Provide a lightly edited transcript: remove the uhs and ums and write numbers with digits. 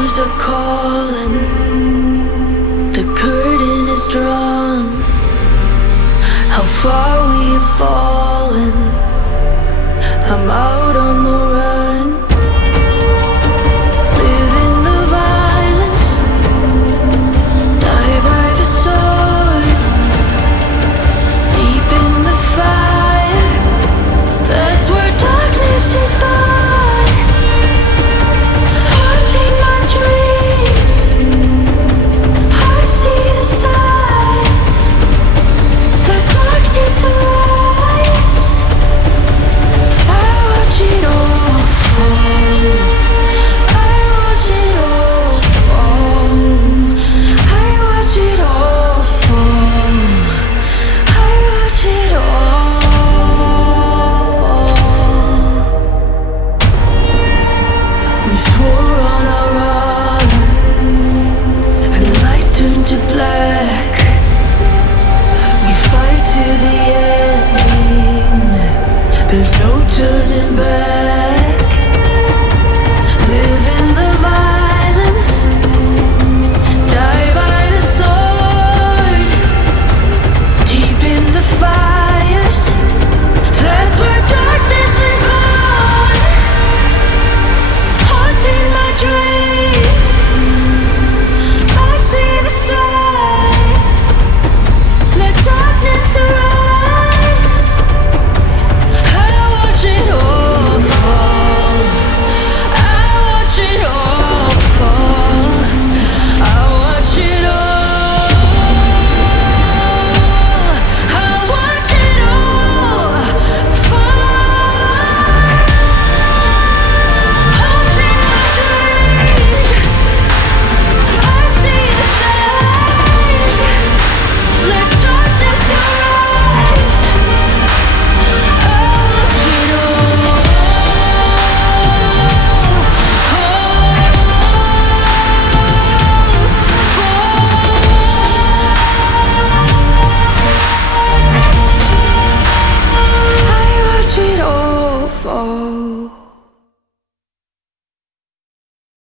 shadows are calling, the curtain is drawn. How far we have fallen, I'm out on the run. Live in the violence, die by the sword. Deep in the fire, that's where darkness is born. Haunting my dreams, I see the signs. The darkness arise, I watch it all fall. I watch it all fall. I watch it all fall. I watch it all. We swore on our honor, and the light turned to black. We fight to the ending, there's no turning back. Live in the violence, die by the sword. Deep in the fires, that's where darkness is born. Haunting my dreams, I see the sign. Let darkness arise, I watch it all fall. I watch it all fall. I watch it all. I watch it all fall. Haunting my dreams, I see the signs. Let darkness arise, I watch it all. I watch it all fall.